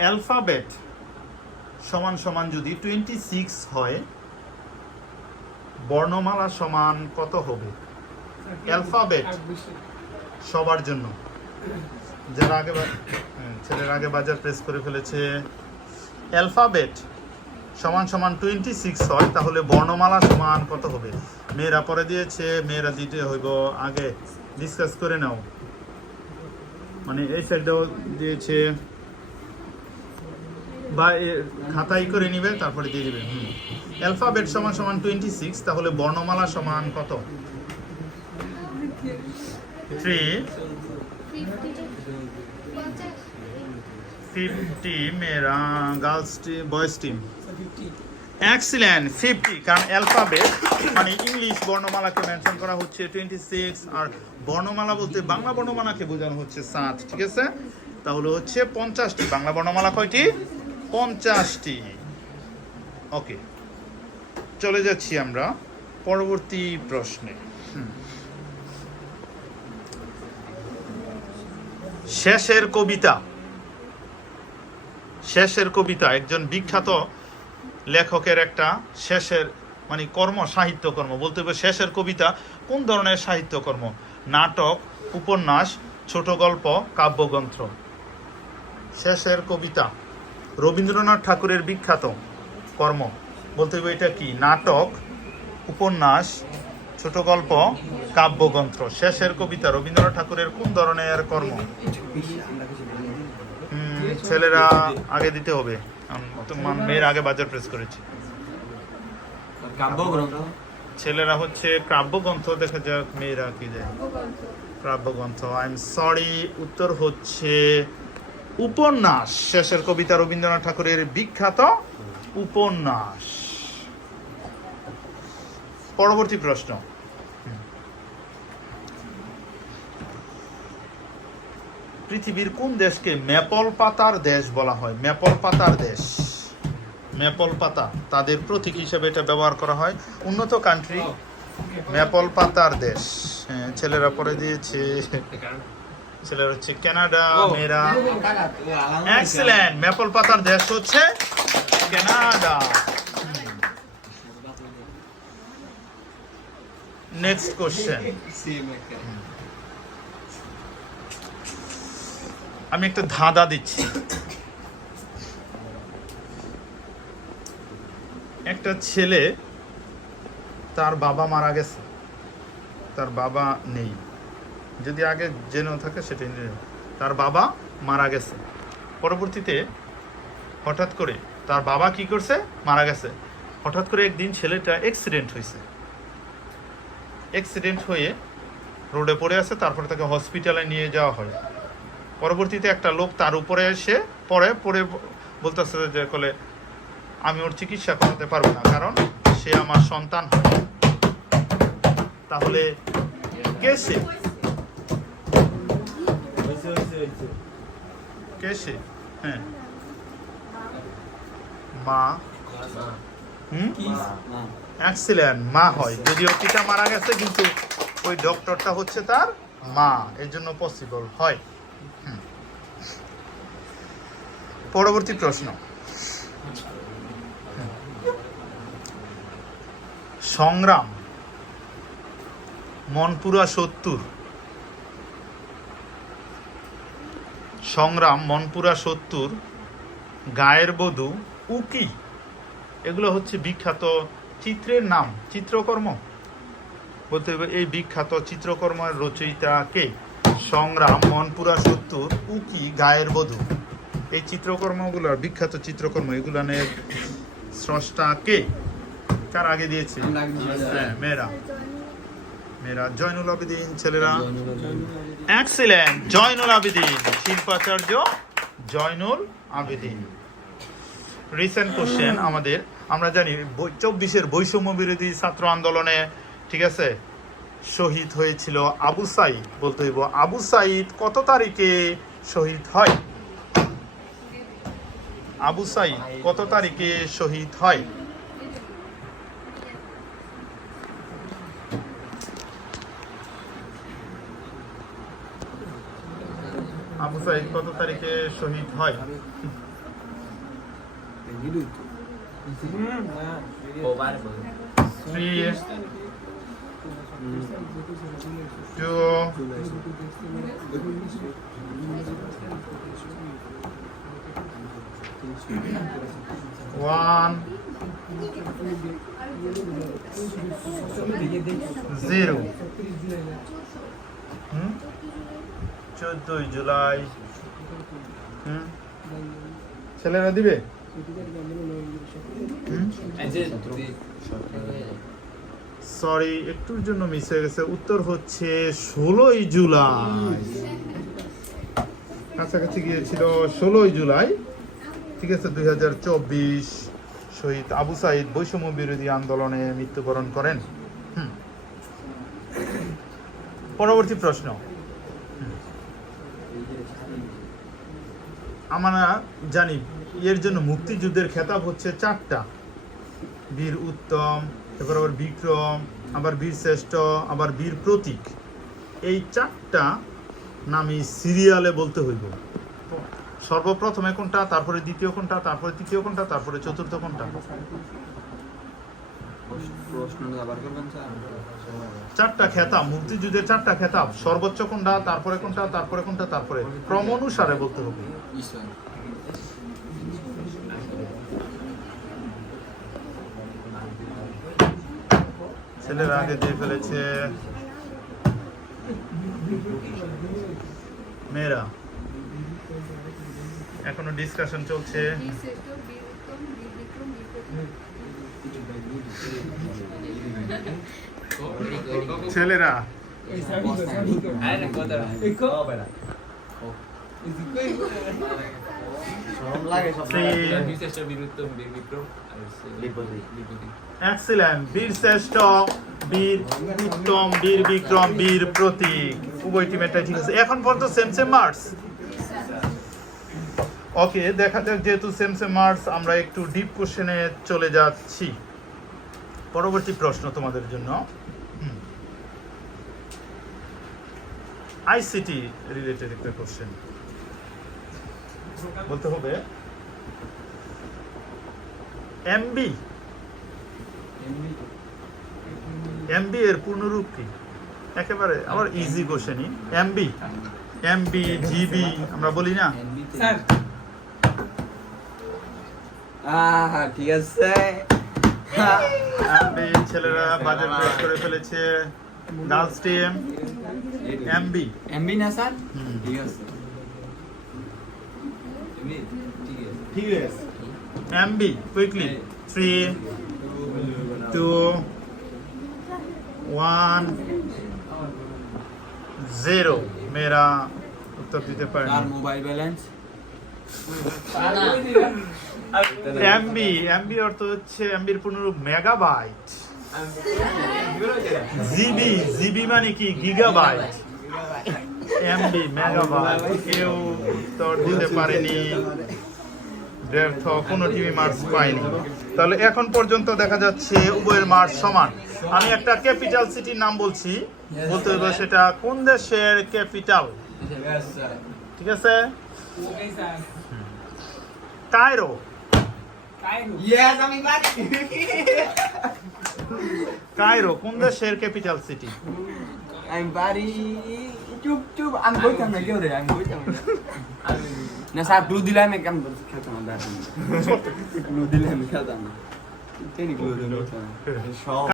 Alphabet সমান সমান যদি 26 হয়, বর্ণমালা সমান কত হবে? অ্যালফাবেট সবার জন্য, যারা আগে ছেলের আগে বাজার প্রেস করে ফেলেছে। অ্যালফাবেট সমান সমান 26 হয়, তাহলে বর্ণমালা সমান কত হবে? মেয়েরা পরে দিয়েছে, মেয়েরা দিতে হইব, আগে ডিসকাস করে নাও। মানে এই সাইডটাও দিয়েছে, বা খাতাই করে নিবে, তারপরে দিয়ে দিবে। অ্যালফাবেট সমান সমান 26, তাহলে বর্ণমালা সমান কত? 350 মেয়েরা, girls team, boys team. Excellent, 50। কারণ অ্যালফাবেট মানে ইংলিশ বর্ণমালাকে মেনশন করা হচ্ছে 26, আর বর্ণমালা বলতে বাংলা বর্ণমালাকে বোঝানো হচ্ছে 7। ঠিক আছে, তাহলে হচ্ছে 50টি। বাংলা বর্ণমালা কয়টি? 50টি। ওকে, চলে যাচ্ছি আমরা পরবর্তী প্রশ্নে। শেষের কবিতা। শেষের কবিতা একজন বিখ্যাত লেখকের একটা শেষের মানে কর্ম, সাহিত্যকর্ম বলতে হবে। শেষের কবিতা কোন ধরনের সাহিত্যকর্ম? নাটক, উপন্যাস, ছোট গল্প, কাব্যগ্রন্থ। শেষের কবিতা রবীন্দ্রনাথ ঠাকুরের বিখ্যাত কর্ম, বলতে হবে এটা কি? নাটক, উপন্যাস, ছোট গল্প, কাব্যগ্রন্থ। শেষের কবিতা রবীন্দ্রনাথ ঠাকুরের কোন ধরনের কর্ম? ছেলেরা আগে দিতে হবে, মেয়ের আগে বাজার প্রেস করেছি। ছেলেরা হচ্ছে কাব্যগ্রন্থ, দেখা যাক মেয়েরা কি দেয়। কাব্যগ্রন্থ, আই এম সরি, উত্তর হচ্ছে উপন্যাস। শেষের কবিতা রবীন্দ্রনাথ ঠাকুরের বিখ্যাত উপন্যাস। পরবর্তী প্রশ্ন। পৃথিবীর কোন দেশকে ম্যাপল পাতার দেশ বলা হয়? ম্যাপল পাতার দেশ, ম্যাপল পাতা তাদের প্রতীক হিসেবে এটা ব্যবহার করা হয়। উন্নত কান্ট্রি, ম্যাপল পাতার দেশ। হ্যাঁ, ছেলেরা পরে দিয়েছে, ছেলেরা হচ্ছে কানাডা, মেয়েরা। এক্সিলেন্ট, ম্যাপল পাতার দেশ হচ্ছে কানাডা। Next question. আমি একটা ধাঁধা দিচ্ছি। একটা ছেলে, তার বাবা মারা গেছে, তার বাবা নেই। যদি আগে জেনেও থাকে সেটা তার বাবা মারা গেছে। পরবর্তীতে হঠাৎ করে তার বাবা কি করছে? মারা গেছে। হঠাৎ করে একদিন ছেলেটা অ্যাক্সিডেন্ট হয়েছে। অ্যাক্সিডেন্ট হয়ে রোডে পড়ে আছে, তারপরে তাকে হসপিটালে নিয়ে যাওয়া হয়। পরবর্তীতে একটা লোক তার উপরে এসে পড়ে বলতেছে যে কলে আমি ওর চিকিৎসা করাতে পারবো না, কারণ সে আমার সন্তান। তাহলে কে সে? কে সে? হ্যাঁ, মা। এক্সিলেন্ট, মা হয়। যদিও পিতা মারা গেছে, কিন্তু ওই ডক্টরটা হচ্ছে তার মা, এর জন্য পসিবল হয়। পরবর্তী প্রশ্ন। সংগ্রাম মনপুরা 70, সংগ্রাম মনপুরা 70, গায়ের বধূ, উকি, এগুলো হচ্ছে বিখ্যাত চিত্রের নাম, চিত্রকর্ম। বলতে হবে এই বিখ্যাত চিত্রকর্মের রচয়িতা কে? সংগ্রাম, মনপুরা 70, উকি, গায়ের বধূ। এই চিত্রকর্মগুলোর বিখ্যাত চিত্রকর্ম, এগুলানের স্রষ্টা কে? কার আগে দিয়েছে? হ্যাঁ, মেয়েরা। মেয়েরা জয়নুল আবেদিন। ছেলেরা এক্সিলেন্ট, জয়নুল আবেদিন, শিল্পাচার্য জয়নুল আবেদিন। রিসেন্ট কোশ্চেন আমাদের, আমরা জানি 24-এর বৈষম্য বিরোধী ছাত্র আন্দোলনে, ঠিক আছে, শহীদ হয়েছিল আবু সাইদ। বলতে হইব আবু সাইদ কত তারিখে শহীদ হয়? আবু সাইদ কত তারিখে শহীদ হয়? আবু সাইদ কত তারিখে শহীদ হয়? 3, 2, 1, 0. 14 জুলাই। ছেলেরা দিবে? সরি, একটুর জন্য মিস হয়ে গেছে। উত্তর হচ্ছে 16ই জুলাই। কাছাকাছি গিয়েছিল 16ই জুলাই। ঠিক আছে, 2024 শহীদ আবু সাইদ বৈষম্য বিরোধী আন্দোলনে মৃত্যুবরণ করেন। পরবর্তী প্রশ্ন। আমরা জানি এর জন্য মুক্তিযুদ্ধের খেতাব হচ্ছে 4টা। বীর উত্তম, এরপর আবার বিক্রম, আবার বীর শ্রেষ্ঠ, আবার বীর প্রতীক। এই 4টা নামই সিরিয়ালে বলতে হইব। সর্বপ্রথমে কোনটা, তারপরে দ্বিতীয় কোনটা, তারপরে তৃতীয় কোনটা, তারপরে চতুর্থ কোনটা? 4টা খেতাব, মুক্তিযুদ্ধের 4টা খেতাব। সর্বোচ্চ কোনটা, তারপরে কোনটা, তারপরে কোনটা, তারপরে ক্রম অনুসারে বলতে হবে। ছেলেরা আগে দিয়ে ফেলেছে, মেয়েরা এখনো ডিসকাশন চলছে। ছেলেরা এক্সিলেন্ট। বীর শ্রেষ্ঠ, বীর উত্তম, বীর বিক্রম, বীর প্রতীক, উভয় টিমেরটাই ঠিক আছে। এখন পর্যন্ত সেম মার্কস। ওকে, দেখা যাক। যেহেতু সেম মার্কস, আমরা একটু ডিপ কোশ্চেনে চলে যাচ্ছি। পরবর্তী প্রশ্ন তোমাদের জন্য আইসিটি রিলেটেড একটা কোশ্চেন বলতে হবে। এমবি এর পূর্ণরূপ কি? একেবারে আবার ইজি কোশ্চেনই। এমবি, জিবি আমরা বলি না স্যার? ঠিক আছে। এমবি। ছেলেরা বাজেট প্রেস করে ফেলেছে। গার্লস টিম এমবি না স্যার? ঠিক আছে। ঠিক আছে। MB quickly. 3, 2, 1, 0। মেয়েরা উত্তর দিতে পারে। আর মোবাইল ব্যালেন্স? এমবি অর্থ হচ্ছে, এমবির পূর্ণরূপ মেগাবাইট। জিবি মানে কি? গিগাবাইট। MB megabyte. কেউ উত্তর দিতে পারেনি। ব্যর্থ, কোনো টিভি মার্কস পায়নি। তাহলে এখন পর্যন্ত দেখা যাচ্ছে উভয়ের মার্কস সমান। আমি একটা ক্যাপিটাল সিটির নাম বলছি, বলতে হবে সেটা কোন দেশের ক্যাপিটাল। ঠিক আছে? কায়রো। কায়রো কোন দেশের ক্যাপিটাল সিটি? আমি বাড়ি চুপ আমি বইতাম না। কেউ রে, আমি বইতাম না স্যার। ক্লু দিলে আমি কেমন খেলতাম না। ক্লু দিলে আমি খেলতাম না।